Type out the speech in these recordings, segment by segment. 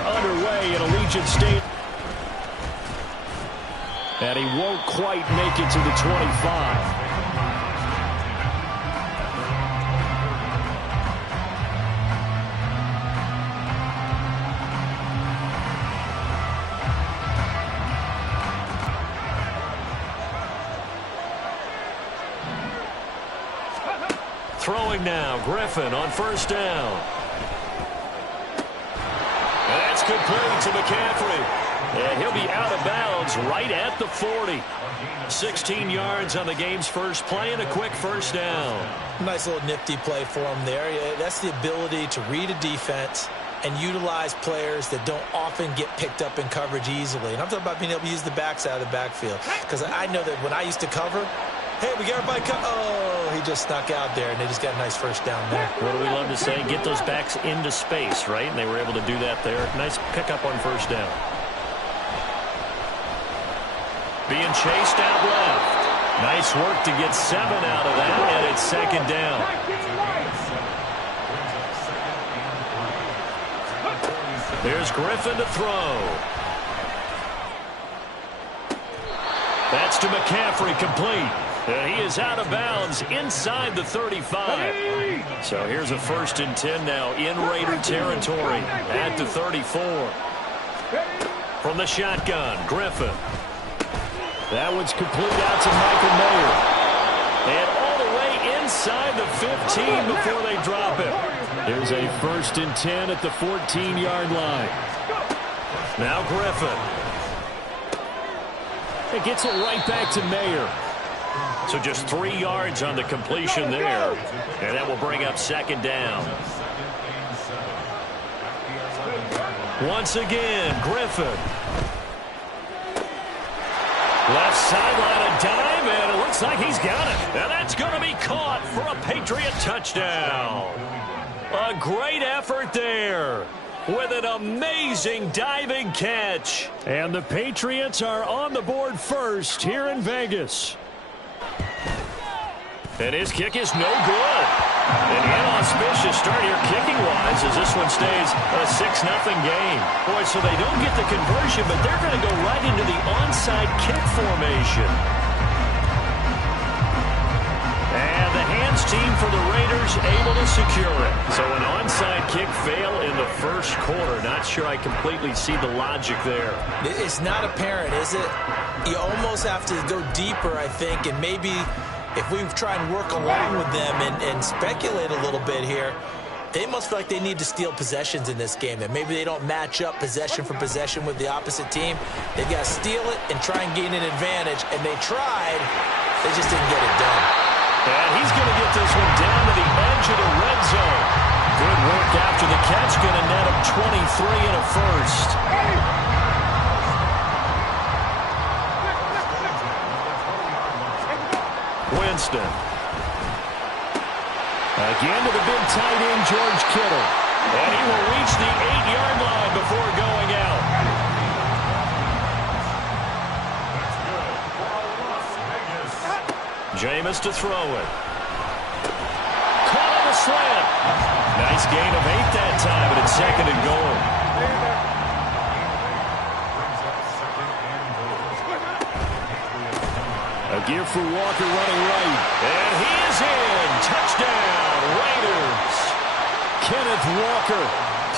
are underway at Allegiant Stadium. And he won't quite make it to the 25. Throwing now, Griffin on first down. That's complete to McCaffrey. And he'll be out of bounds right at the 40. 16 yards on the game's first play and a quick first down. Nice little nifty play for him there. Yeah, that's the ability to read a defense and utilize players that don't often get picked up in coverage easily. And I'm talking about being able to use the backside of the backfield. Because I know that when I used to cover, hey, we got everybody oh, he just snuck out there, and they just got a nice first down there. What do we love to say? Get those backs into space, right? And they were able to do that there. Nice pickup on first down. Being chased out left. Nice work to get 7 out of that, and it's second down. There's Griffin to throw. That's to McCaffrey, complete. And he is out of bounds inside the 35. So here's a 1st and 10 now in Raider territory at the 34. From the shotgun, Griffin. That one's complete out to Michael Mayer. And all the way inside the 15 before they drop it. There's a 1st and 10 at the 14-yard line. Now Griffin. It gets it right back to Mayer. So just 3 yards on the completion there. And that will bring up second down. Once again, Griffin. Left sideline, a dive, and it looks like he's got it. And that's going to be caught for a Patriot touchdown. A great effort there with an amazing diving catch. And the Patriots are on the board first here in Vegas. And his kick is no good. An inauspicious start here kicking-wise as this one stays a 6-0 game. Boy, so they don't get the conversion, but they're going to go right into the onside kick formation. And the hands team for the Raiders able to secure it. So an onside kick fail in the first quarter. Not sure I completely see the logic there. It's not apparent, is it? You almost have to go deeper, I think, and maybe if we try and work along with them and speculate a little bit here, they must feel like they need to steal possessions in this game. And maybe they don't match up possession for possession with the opposite team. They've got to steal it and try and gain an advantage. And they tried. They just didn't get it done. And he's going to get this one down to the edge of the red zone. Good work after the catch. Going to net him 23 and a first. Winston. Again to the big tight end, George Kittle. And he will reach the 8-yard line before going out. Jameis to throw it. Caught on the slant. Nice gain of 8 that time, but it's 2nd and goal. A give for Walker running right. And he is in. Touchdown, Raiders. Kenneth Walker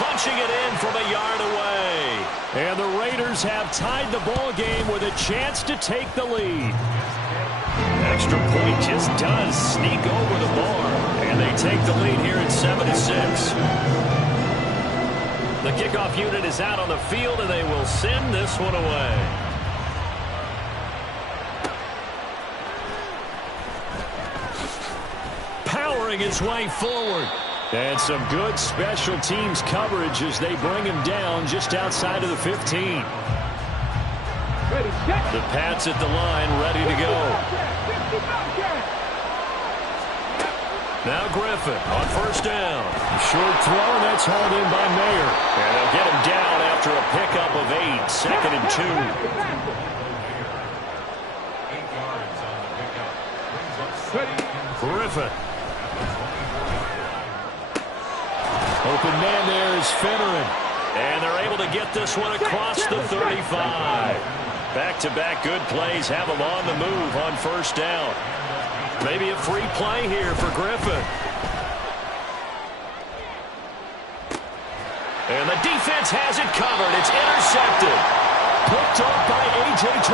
punching it in from a yard away. And the Raiders have tied the ball game with a chance to take the lead. Extra point just does sneak over the bar. And they take the lead here at 7-6. The kickoff unit is out on the field, and they will send this one away. Its way forward. And some good special teams coverage as they bring him down just outside of the 15. The Pats at the line, ready to go. Now Griffin on first down. Short throw, and that's hauled in by Mayer. And they'll get him down after a pickup of 8, 2nd and 2. Griffin. Open man there is Finneran. And they're able to get this one across the 35. Back-to-back good plays have them on the move on first down. Maybe a free play here for Griffin. And the defense has it covered. It's intercepted. Picked up by h2h.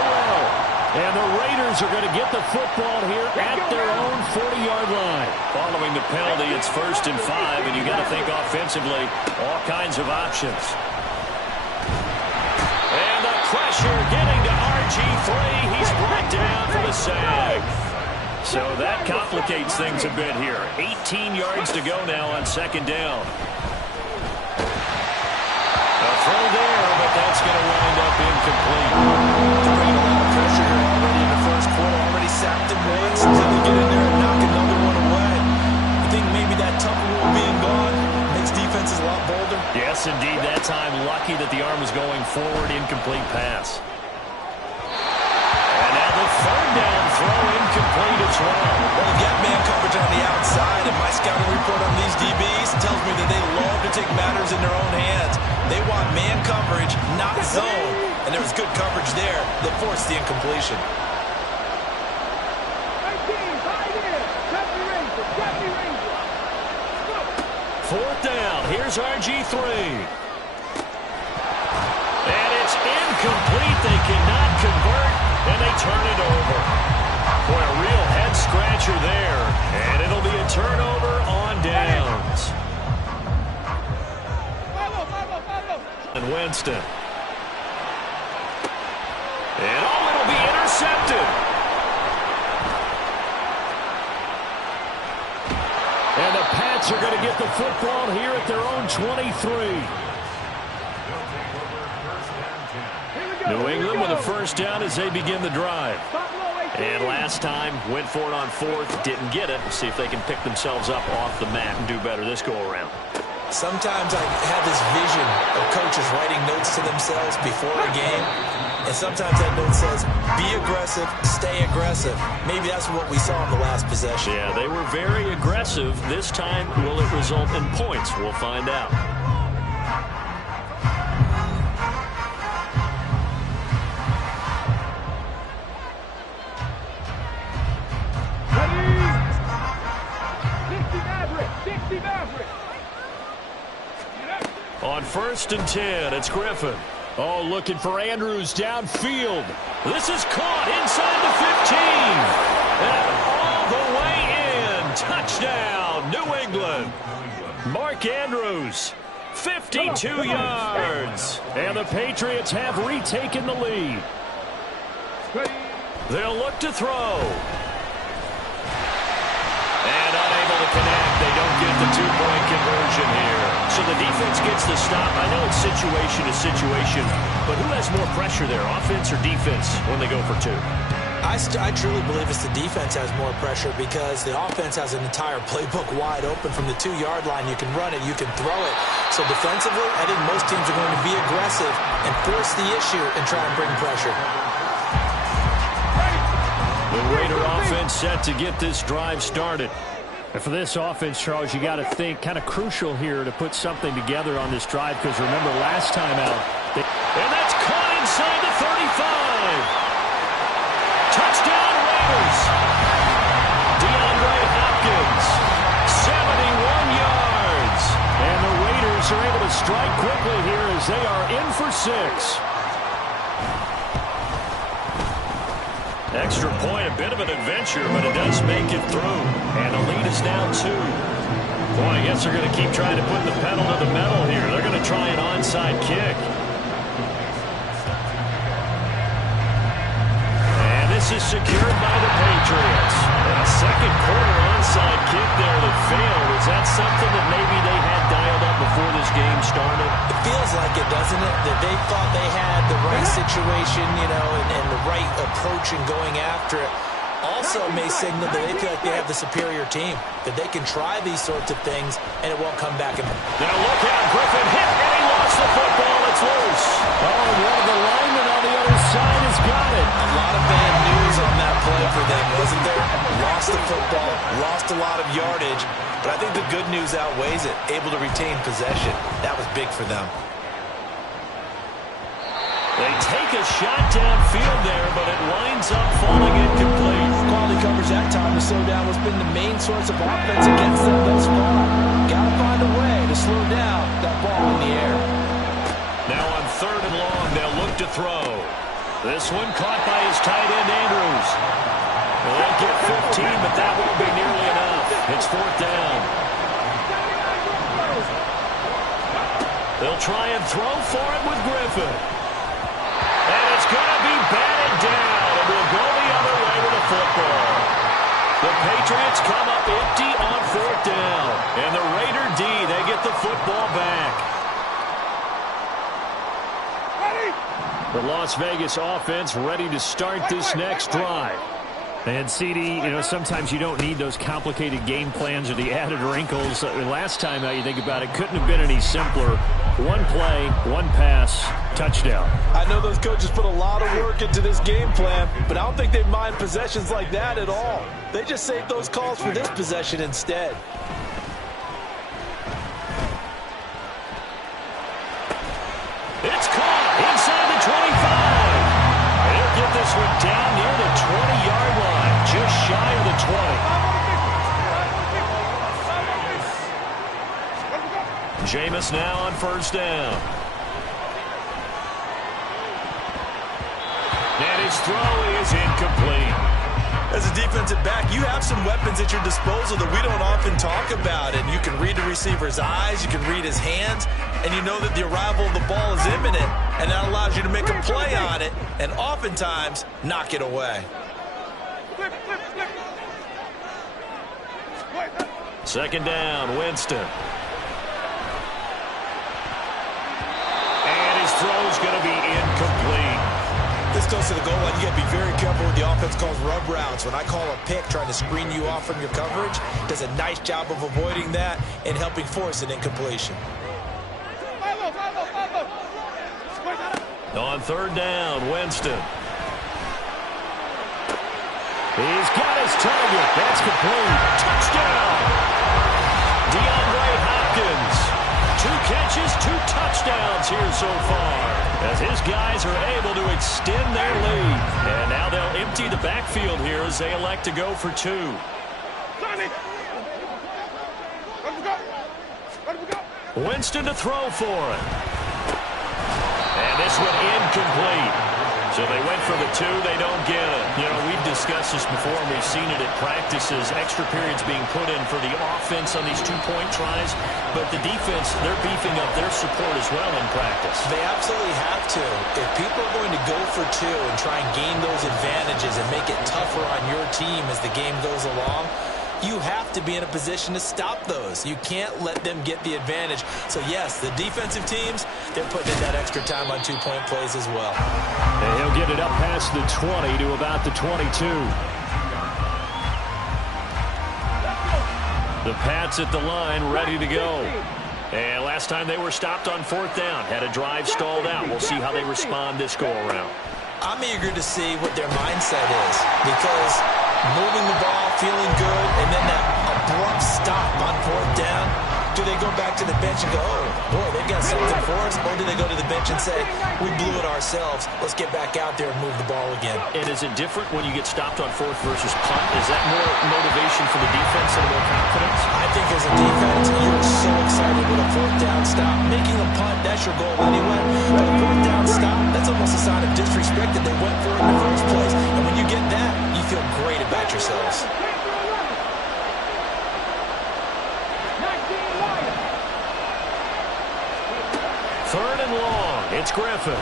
And the Raiders are going to get the football here at their own 40-yard line. Following the penalty, it's 1st and 5, and you got to think offensively, all kinds of options. And the pressure getting to RG3. He's brought down for the sag. So that complicates things a bit here. 18 yards to go now on 2nd down. A throw there, but that's going to wind up incomplete. Bring a lot of pressure here already in the first quarter. Already sacked him once. Until they get in there and knock another one away. I think maybe that Tucker rule being gone makes defenses a lot bolder. Yes, indeed. That time, lucky that the arm was going forward. Incomplete pass. And now the 3rd down throw incomplete as well. Well, you got man coverage on the outside, and my scouting report on these DBs tells me that they love to take matters in their own hands. They want man coverage, not zone. And there was good coverage there that forced the incompletion. 4th down. Here's RG3. And it's incomplete. They cannot convert, and they turn it over. Boy, a real head-scratcher there. And it'll be a turnover on downs. And Winston. And it'll be intercepted. And the Pats are going to get the football here at their own 23. New England with a 1st down as they begin the drive. And last time, went for it on 4th, didn't get it. We'll see if they can pick themselves up off the mat and do better this go-around. Sometimes I have this vision of coaches writing notes to themselves before a game, and sometimes that note says, be aggressive, stay aggressive. Maybe that's what we saw in the last possession. Yeah, they were very aggressive. This time, will it result in points? We'll find out. On 1st and 10, it's Griffin. Oh, looking for Andrews downfield. This is caught inside the 15. And all the way in. Touchdown, New England. Mark Andrews, 52 yards. And the Patriots have retaken the lead. They'll look to throw. And unable to connect. They don't get the 2-point conversion here. So the defense gets the stop. I know it's situation to situation, but who has more pressure there, offense or defense, when they go for 2? I truly believe it's the defense has more pressure because the offense has an entire playbook wide open from the 2-yard line. You can run it, you can throw it. So defensively, I think most teams are going to be aggressive and force the issue and try and bring pressure. The Raider offense set to get this drive started. And for this offense, Charles, you got to think kind of crucial here to put something together on this drive because remember last time out. And that's caught inside the 35. Touchdown Raiders. DeAndre Hopkins, 71 yards. And the Raiders are able to strike quickly here as they are in for 6. Extra point, a bit of an adventure, but it does make it through. And the lead is now 2. Boy, I guess they're going to keep trying to put the pedal to the metal here. They're going to try an onside kick. And this is secured by the Patriots. A second quarter onside kick there that failed. Is that something that maybe they had dialed up before this game started? It feels like it, doesn't it? That they thought they had the right situation, you know, and the right approach in going after it. Also may signal that they feel like they have the superior team, that they can try these sorts of things, and it won't come back. Now look out, Griffin hit, and he lost the football. It's loose. Oh, one of the linemen on the other side has got it. A lot of bad news on that play for them, wasn't there? Lost the football, lost a lot of yardage, but I think the good news outweighs it. Able to retain possession. That was big for them. They take a shot downfield there, but it winds up falling incomplete. Quality coverage that time to slow down what's been the main source of offense against them thus far. Got to find a way to slow down that ball in the air. Now on 3rd and long, they'll look to throw. This one caught by his tight end, Andrews. They'll get 15, but that won't be nearly enough. It's 4th down. They'll try and throw for it with Griffin. And it's going to be batted down, and we'll go the other way with the football. The Patriots come up empty on 4th down. And the Raider D, they get the football back. The Las Vegas offense ready to start this next drive. And CD, you know, sometimes you don't need those complicated game plans or the added wrinkles. Last time out, you think about it, couldn't have been any simpler. One play, one pass, touchdown. I know those coaches put a lot of work into this game plan, but I don't think they mind possessions like that at all. They just save those calls for this possession instead. It's caught inside the 25. They'll get this one down near the 20-yard line, just shy of the 20. Jameis now on 1st down. And his throw is incomplete. As a defensive back, you have some weapons at your disposal that we don't often talk about. And you can read the receiver's eyes, you can read his hands, and you know that the arrival of the ball is imminent, and that allows you to make a play on it and oftentimes knock it away. 2nd down, Winston. And his throw's going to be incomplete. This goes to the goal line. You got to be very careful with the offense calls rub routes. When I call a pick trying to screen you off from your coverage, does a nice job of avoiding that and helping force an incompletion. On 3rd down, Winston. He's got his target. That's complete. Touchdown. DeAndre Hopkins. 2 catches, 2 touchdowns here so far, as his guys are able to extend their lead. And now they'll empty the backfield here as they elect to go for 2. Winston to throw for it. And this one incomplete. So they went for the 2, they don't get it. You know, we've discussed this before, and we've seen it at practices. Extra periods being put in for the offense on these 2-point tries. But the defense, they're beefing up their support as well in practice. They absolutely have to. If people are going to go for 2 and try and gain those advantages and make it tougher on your team as the game goes along, you have to be in a position to stop those. You can't let them get the advantage. So, yes, the defensive teams, they're putting in that extra time on 2-point plays as well. And he'll get it up past the 20 to about the 22. The Pats at the line, ready to go. And last time they were stopped on 4th down. Had a drive stalled out. We'll see how they respond this go-around. I'm eager to see what their mindset is, because moving the ball, feeling good, and then that abrupt stop on 4th down, do they go back to the bench and go, oh, boy, they've got something for us, or do they go to the bench and say, we blew it ourselves, let's get back out there and move the ball again? And is it different when you get stopped on 4th versus punt? Is that more motivation for the defense and more confidence? I think as a defense, you're so excited with a 4th down stop. Making a punt, that's your goal anyway. But a 4th down stop, that's almost a sign of disrespect that they went for it in the first place. And when you get that, you feel great about yourselves. Third and long, it's Griffin.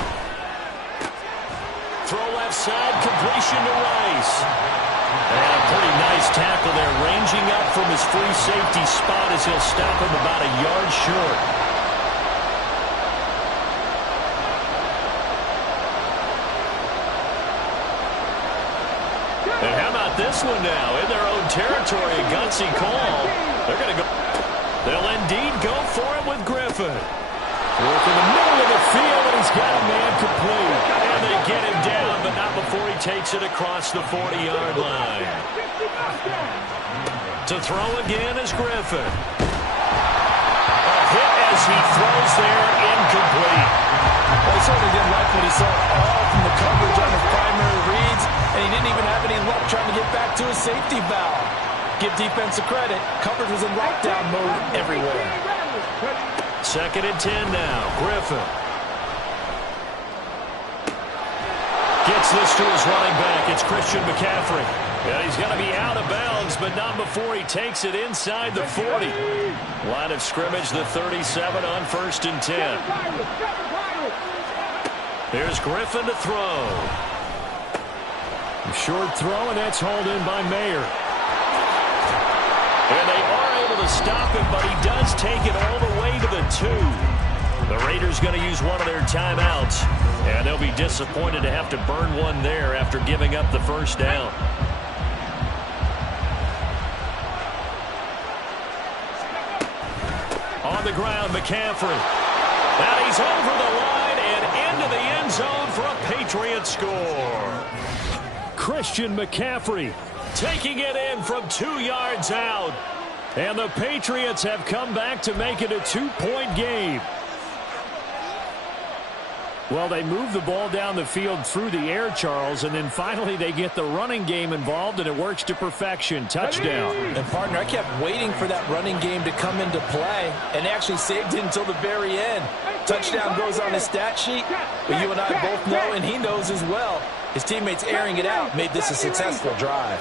Throw left side, completion to Rice. And a pretty nice tackle there, ranging up from his free safety spot as he'll stop him about a yard short. And how about this one now? In their own territory, a gutsy call. They're going to go. They'll indeed go for it with Griffin. Work in the middle of the field, and he's got a man complete. And they get him down, but not before he takes it across the 40-yard line. To throw again is Griffin. A hit as as he throws there, incomplete. Well, he certainly didn't like what he saw all from the coverage on his primary reads, and he didn't even have any luck trying to get back to his safety valve. Give defense a credit. Coverage was in lockdown mode everywhere. 2nd and 10 now. Griffin gets this to his running back. It's Christian McCaffrey. And he's going to be out of bounds, but not before he takes it inside the 40. Line of scrimmage, the 37 on 1st and 10. Here's Griffin to throw. Short throw, and that's hauled in by Mayer. And they are able to stop him, but he does take it all the way to the 2. The Raiders going to use one of their timeouts, and they'll be disappointed to have to burn one there after giving up the first down. On the ground, McCaffrey. And he's over the line and into the end zone for a Patriot score. Christian McCaffrey Taking it in from 2 yards out. And the Patriots have come back to make it a 2-point game. Well, they move the ball down the field through the air, Charles, and then finally they get the running game involved, and it works to perfection. Touchdown. And, partner, I kept waiting for that running game to come into play, and they actually saved it until the very end. Touchdown goes on his stat sheet, but you and I both know, and he knows as well, his teammates airing it out made this a successful drive.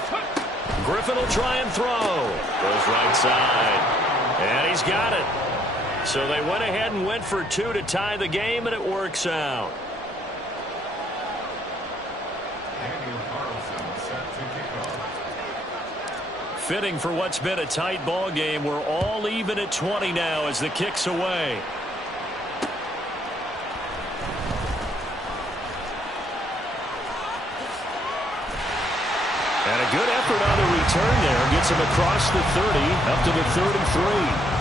Griffin will try and throw. Goes right side. And he's got it. So they went ahead and went for 2 to tie the game, and it works out. Fitting for what's been a tight ball game. We're all even at 20 now as the kick's away. And a good effort on the return there. Gets him across the 30, up to the 33.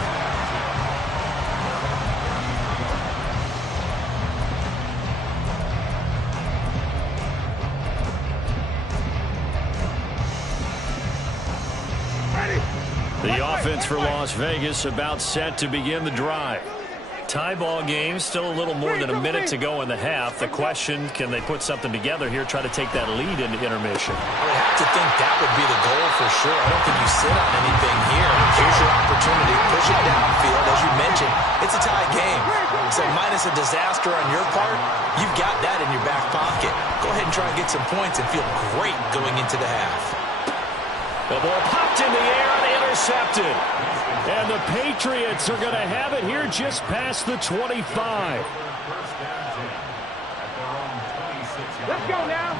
The offense for Las Vegas about set to begin the drive. Tie ball game, still a little more than a minute to go in the half. The question, can they put something together here, try to take that lead into intermission? I would have to think that would be the goal for sure. I don't think you sit on anything here. Here's your opportunity. Push it downfield. As you mentioned, it's a tie game. So minus a disaster on your part, you've got that in your back pocket. Go ahead and try and get some points and feel great going into the half. The ball popped in the air and intercepted. And the Patriots are going to have it here just past the 25. Let's go now.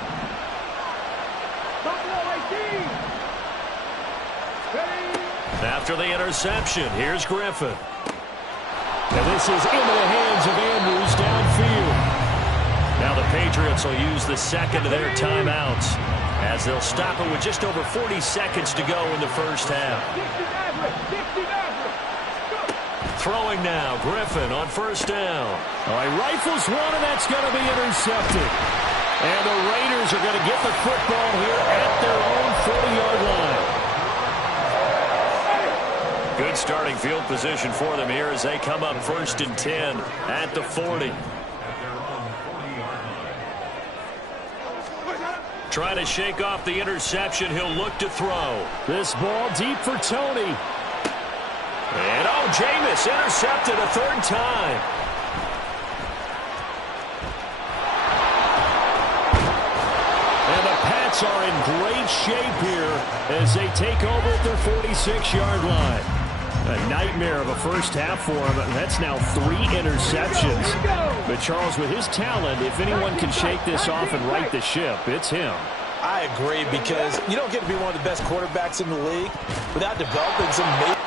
After the interception, here's Griffin. And this is into the hands of Andrews downfield. Now the Patriots will use the second of their timeouts as they'll stop it with just over 40 seconds to go in the first half. Throwing now, Griffin on first down. All right, rifles one, and that's going to be intercepted. And the Raiders are going to get the football here at their own 40-yard line. Good starting field position for them here as they come up 1st and 10 at the 40. Trying to shake off the interception. He'll look to throw. This ball deep for Tony. And Jameis intercepted a 3rd time. And the Pats are in great shape here as they take over at their 46-yard line. A nightmare of a first half for him. That's now 3 interceptions. But Charles, with his talent, if anyone can shake this off and right the ship, it's him. I agree, because you don't get to be one of the best quarterbacks in the league without developing some major.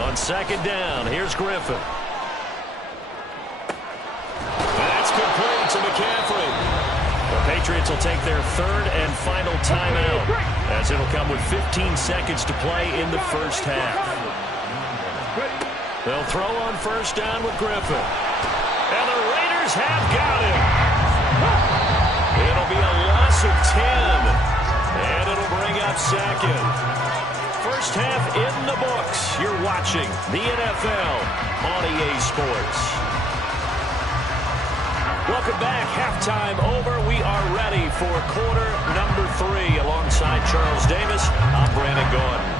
On 2nd down, here's Griffin. That's complete to McCaffrey. The Patriots will take their 3rd and final timeout as it'll come with 15 seconds to play in the first half. They'll throw on first down with Griffin. And the Raiders have got him. It'll be a loss of 10. And it'll bring up 2nd. First half in the books. You're watching watching the NFL on EA Sports. Welcome back. Halftime over. We are ready for quarter number 3. Alongside Charles Davis, I'm Brandon Gordon.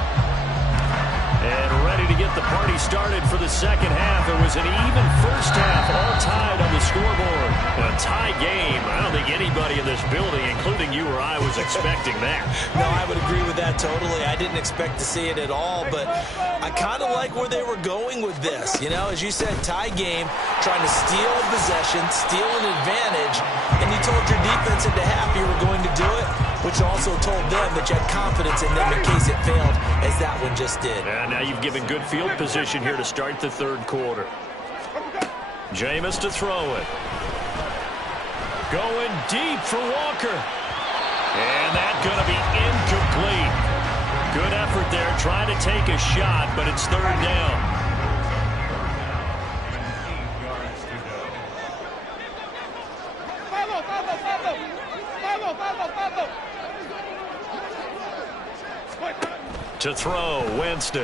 And ready to get the party started for the second half. It was an even first half, all tied on the scoreboard. A tie game. I don't think anybody in this building, including you or I, was expecting that. No, I would agree with that totally. I didn't expect to see it at all, but I kind of like where they were going with this. You know, as you said, tie game, trying to steal a possession, steal an advantage, and you told your defense into half you were going to do it, which also told them that you had confidence in them in case it failed, as that one just did. And now you've given good field position here to start the third quarter. Jameis to throw it. Going deep for Walker. And that's going to be incomplete. Good effort there, trying to take a shot, but it's third down. To throw, Winston.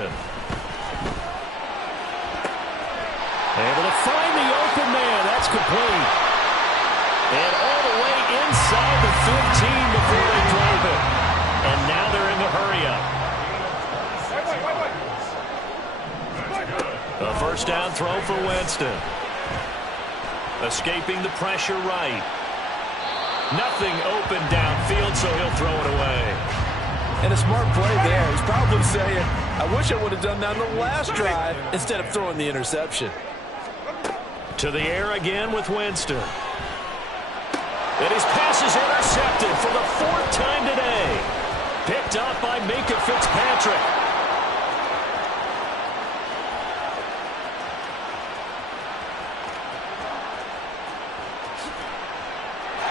Able to find the open man. That's complete. And all the way inside the 15 before they drop it. And now they're in the hurry-up. A first down throw for Winston. Escaping the pressure right. Nothing open downfield, so he'll throw it away. And a smart play there. He's probably saying, I wish I would have done that on the last drive instead of throwing the interception. To the air again with Winston. And his pass is intercepted for the 4th time today. Picked up by Minkah Fitzpatrick.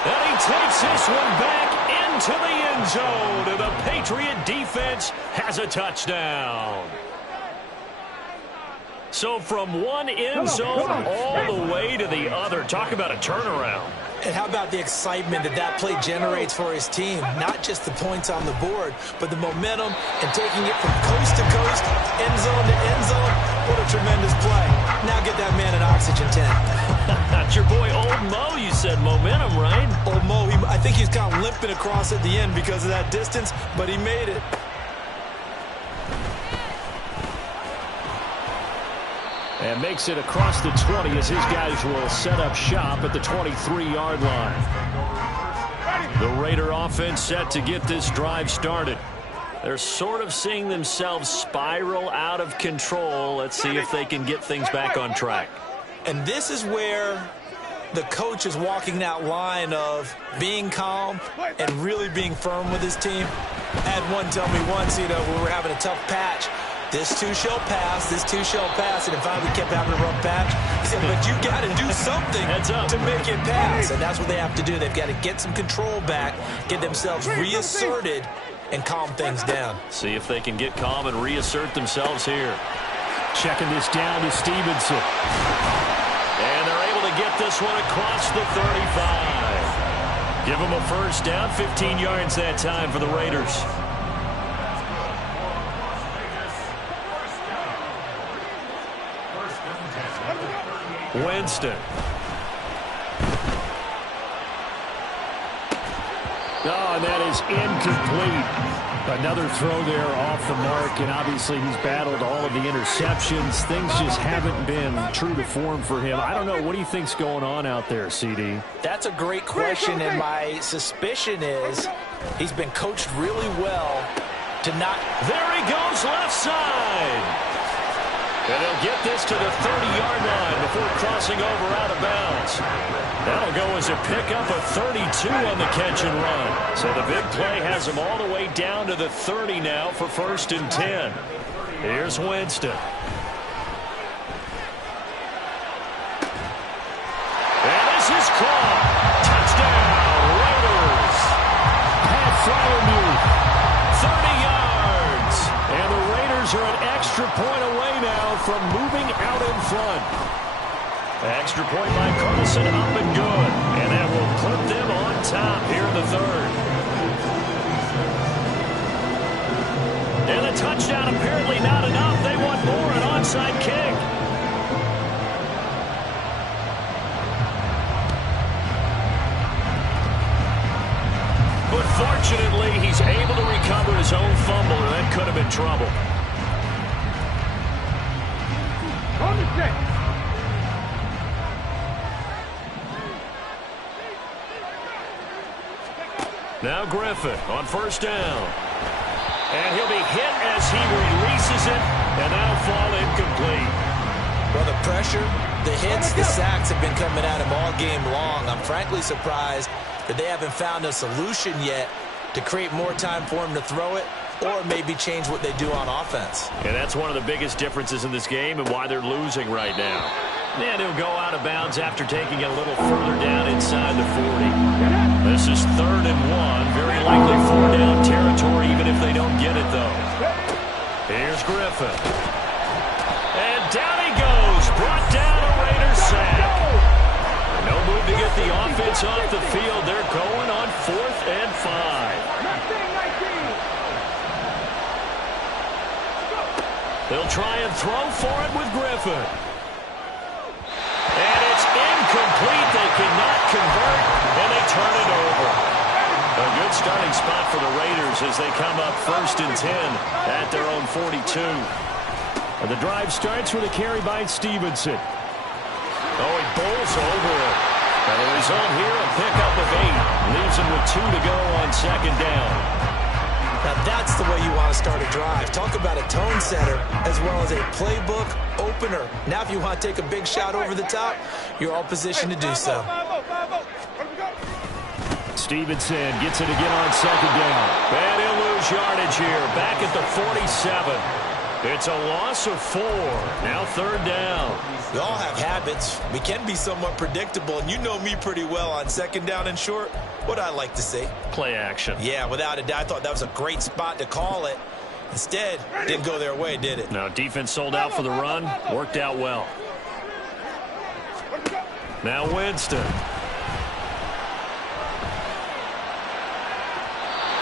And he takes this one back into the end zone, and the Patriot defense has a touchdown. So from one end zone all the way to the other. Talk about a turnaround. And how about the excitement that that play generates for his team? Not just the points on the board, but the momentum and taking it from coast to coast, end zone to end zone. What a tremendous play. Now get that man an oxygen tank. That's your boy Old Mo. You said momentum, right? Old Mo, I think he's kind of limping across at the end because of that distance, but he made it. And makes it across the 20 as his guys will set up shop at the 23-yard line. The Raider offense set to get this drive started. They're sort of seeing themselves spiral out of control. Let's see if they can get things back on track. And this is where the coach is walking that line of being calm and really being firm with his team. I had one tell me once, you know, when we were having a tough patch, this too shall pass, this too shall pass, and finally kept having a rough patch. He said, but you got to do something to make it pass, and that's what they have to do. They've got to get some control back, get themselves reasserted, and calm things down. See if they can get calm and reassert themselves here. Checking this down to Stevenson. And they're able to get this one across the 35. Give them a first down, 15 yards that time for the Raiders. Winston. Oh, and that is incomplete. Another throw there off the mark, and obviously he's battled all of the interceptions. Things just haven't been true to form for him. I don't know. What do you think's going on out there, CD? That's a great question, and my suspicion is he's been coached really well to not... There he goes, left side. And he'll get this to the 30-yard line before crossing over out of bounds. That'll go as a pickup of 32 on the catch and run. So the big play has him all the way down to the 30 now for 1st and 10. Here's Winston. And this is caught. Touchdown, Raiders. Pat Fryermuth. 30 yards. And the Raiders are an extra point away now from moving out in front. Extra point by Carlson, up and good. And that will put them on top here in the third. And the touchdown apparently not enough. They want more, and onside kick. But fortunately, he's able to recover his own fumble, or that could have been trouble. Now Griffin on first down. And he'll be hit as he releases it, and that'll fall incomplete. Well, the pressure, the hits, the sacks have been coming at him all game long. I'm frankly surprised that they haven't found a solution yet to create more time for him to throw it, or maybe change what they do on offense. And that's one of the biggest differences in this game and why they're losing right now. And he'll go out of bounds after taking it a little further down inside the 40. This is 3rd and 1. Very likely 4-down territory, even if they don't get it, though. Here's Griffin. And down he goes. Brought down a Raiders sack. No move to get the offense off the field. They're going on 4th and 5. They'll try and throw for it with Griffin. And it's incomplete. They cannot convert, and they turn it over. A good starting spot for the Raiders as they come up 1st and 10 at their own 42. And the drive starts with a carry by Stevenson. Oh, he bowls over it. And the result here, a pickup of 8. Leaves him with 2 to go on 2nd down. Now that's the way you want to start a drive. Talk about a tone setter as well as a playbook opener. Now if you want to take a big shot over the top, you're all positioned to do so. Stevenson gets it again on 2nd down. And he'll lose yardage here. Back at the 47. It's a loss of 4. Now 3rd down. We all have habits. We can be somewhat predictable, and you know me pretty well on 2nd down and short. What I like to say? Play action. Yeah, without a doubt. I thought that was a great spot to call it. Instead, didn't go their way, did it? No, defense sold out for the run. Worked out well. Now Winston.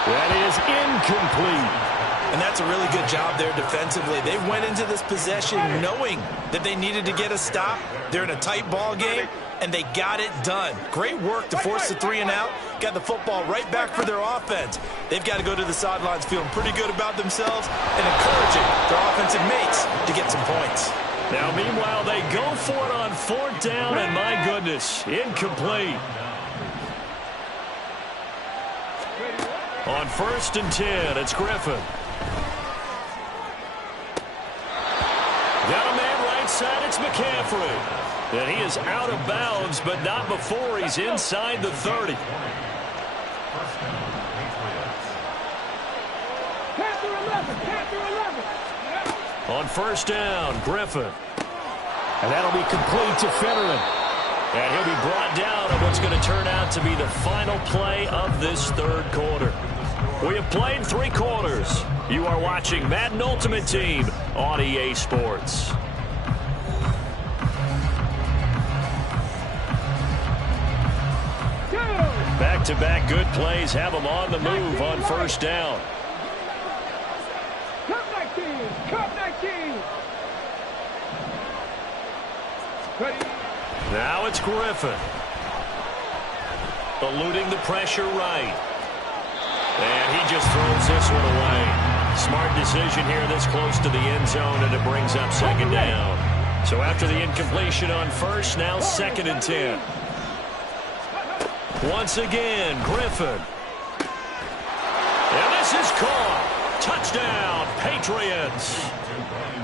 That is incomplete. And that's a really good job there defensively. They went into this possession knowing that they needed to get a stop. They're in a tight ball game, and they got it done. Great work to force the 3 and out. Got the football right back for their offense. They've got to go to the sidelines feeling pretty good about themselves and encouraging their offensive mates to get some points. Now, meanwhile, they go for it on 4th down, and my goodness, incomplete. On 1st and 10, it's Griffin. Got a man right side, it's McCaffrey. And he is out of bounds, but not before he's inside the 30. On 1st down, Griffin. And that'll be complete to Fetterman. And he'll be brought down on what's going to turn out to be the final play of this 3rd quarter. We have played 3 quarters. You are watching Madden Ultimate Team on EA Sports. Back-to-back good plays have them on the move on 1st down. Now it's Griffin. Eluding the pressure right. And he just throws this one away. Smart decision here this close to the end zone, and it brings up 2nd down. So after the incompletion on 1st, now 2nd and 10. Once again, Griffin. And this is caught. Touchdown, Patriots.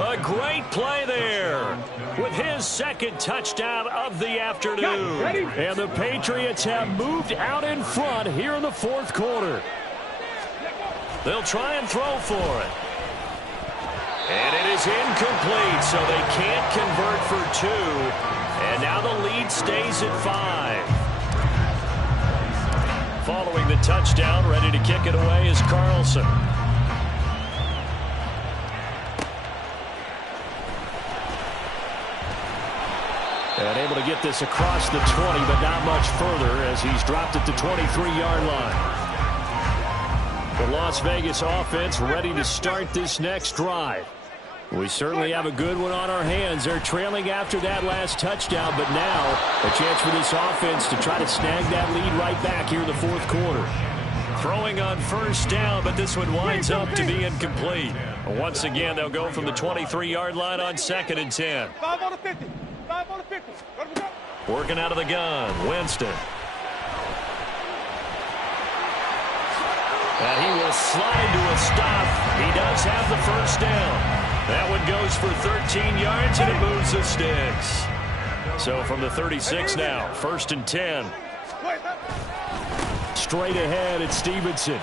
A great play there with his 2nd touchdown of the afternoon. And the Patriots have moved out in front here in the 4th quarter. They'll try and throw for it. And it is incomplete, so they can't convert for 2. And now the lead stays at 5. Following the touchdown, ready to kick it away is Carlson. And able to get this across the 20, but not much further as he's dropped at the 23-yard line. The Las Vegas offense ready to start this next drive. We certainly have a good one on our hands. They're trailing after that last touchdown, but now a chance for this offense to try to snag that lead right back here in the fourth quarter. Throwing on first down, but this one winds up to be incomplete. Once again, they'll go from the 23-yard line on 2nd and 10. 5 on the 50. 5 on the 50. Working out of the gun, Winston. And he will slide to a stop. He does have the first down. That one goes for 13 yards, and it moves the sticks. So from the 36 now, 1st and 10. Straight ahead, it's Stevenson.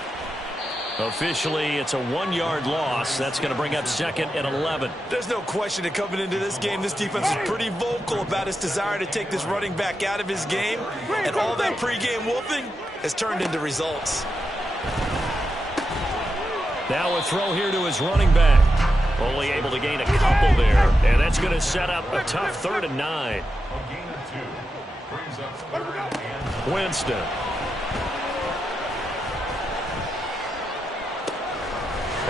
Officially, it's a 1-yard loss. That's going to bring up 2nd and 11. There's no question that coming into this game, this defense is pretty vocal about its desire to take this running back out of his game. And all that pregame wolfing has turned into results. Now a throw here to his running back. Only able to gain a couple there. And that's going to set up a tough 3rd and 9. Winston.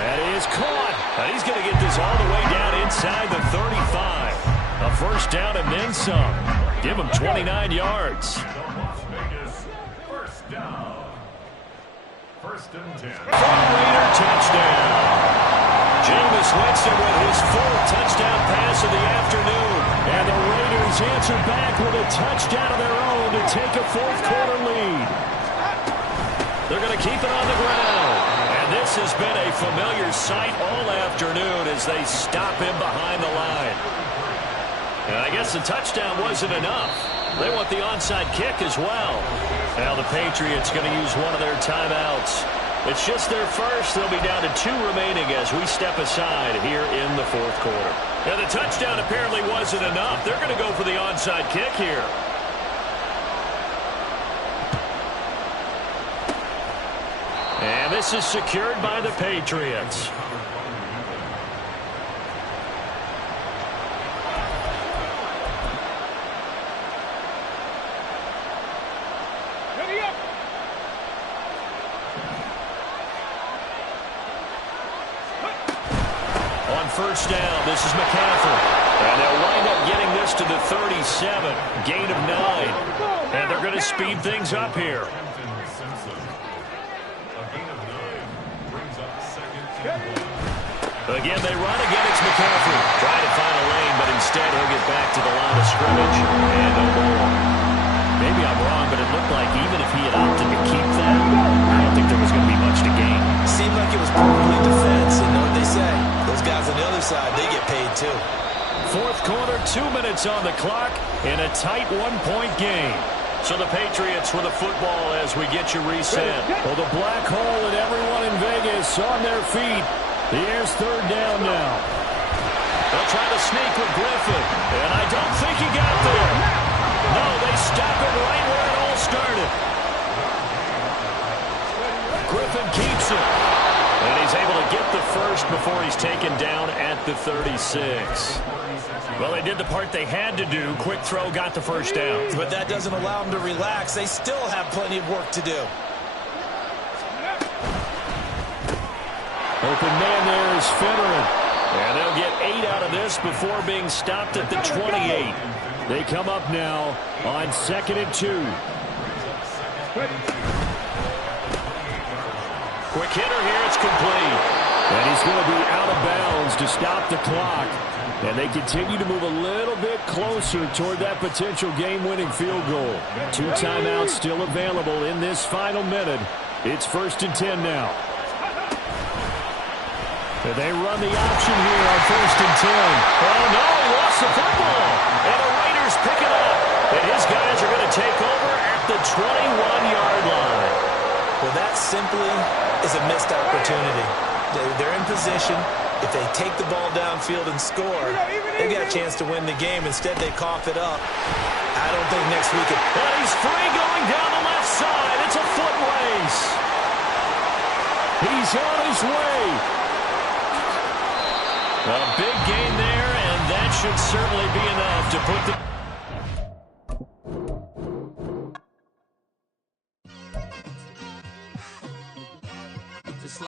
That is caught. And he's going to get this all the way down inside the 35. A first down and then some. Give him 29 yards. First and 10. Raider touchdown. Jameis Winston with his 4th touchdown pass of the afternoon. And the Raiders answer back with a touchdown of their own to take a fourth quarter lead. They're going to keep it on the ground. And this has been a familiar sight all afternoon as they stop him behind the line. And I guess the touchdown wasn't enough. They want the onside kick as well. Now the Patriots going to use one of their timeouts. It's just their first. They'll be down to 2 remaining as we step aside here in the fourth quarter. Now the touchdown apparently wasn't enough. They're going to go for the onside kick here. And this is secured by the Patriots. First down, this is McCaffrey. And they'll wind up getting this to the 37. Gain of 9. And they're going to speed things up here. Again, they run. Again, it's McCaffrey. Trying to find a lane, but instead he'll get back to the line of scrimmage. And no more. Maybe I'm wrong, but it looked like even if he had opted to keep that, I don't think there was going to be much to gain. Seemed like it was probably defense. And know what they say? Those guys on the other side, they get paid too. Fourth quarter, 2 minutes on the clock in a tight 1-point game. So the Patriots with the football as we get you reset. Well, the black hole and everyone in Vegas on their feet. Here's 3rd down now. They'll try to sneak with Griffin. And I don't think he got there. No, they stop it right where it all started. Griffin keeps it. And he's able to get the first before he's taken down at the 36. Well, they did the part they had to do. Quick throw, got the first down. But that doesn't allow them to relax. They still have plenty of work to do. Open man there is Finneran. And they'll get 8 out of this before being stopped at the 28. They come up now on 2nd and 2. Quick hitter here, it's complete. And he's going to be out of bounds to stop the clock. And they continue to move a little bit closer toward that potential game-winning field goal. 2 timeouts still available in this final minute. It's 1st and 10 now. And they run the option here on 1st and 10. Oh, no, he lost the football. And the Raiders pick it up. And his guys are going to take over at the 21-yard line. Well, that simply is a missed opportunity. They're in position. If they take the ball downfield and score, they've got a chance to win the game. Instead, they cough it up. I don't think next week... And he's free going down the left side. It's a foot race. He's on his way. A big gain there, and that should certainly be enough to put the...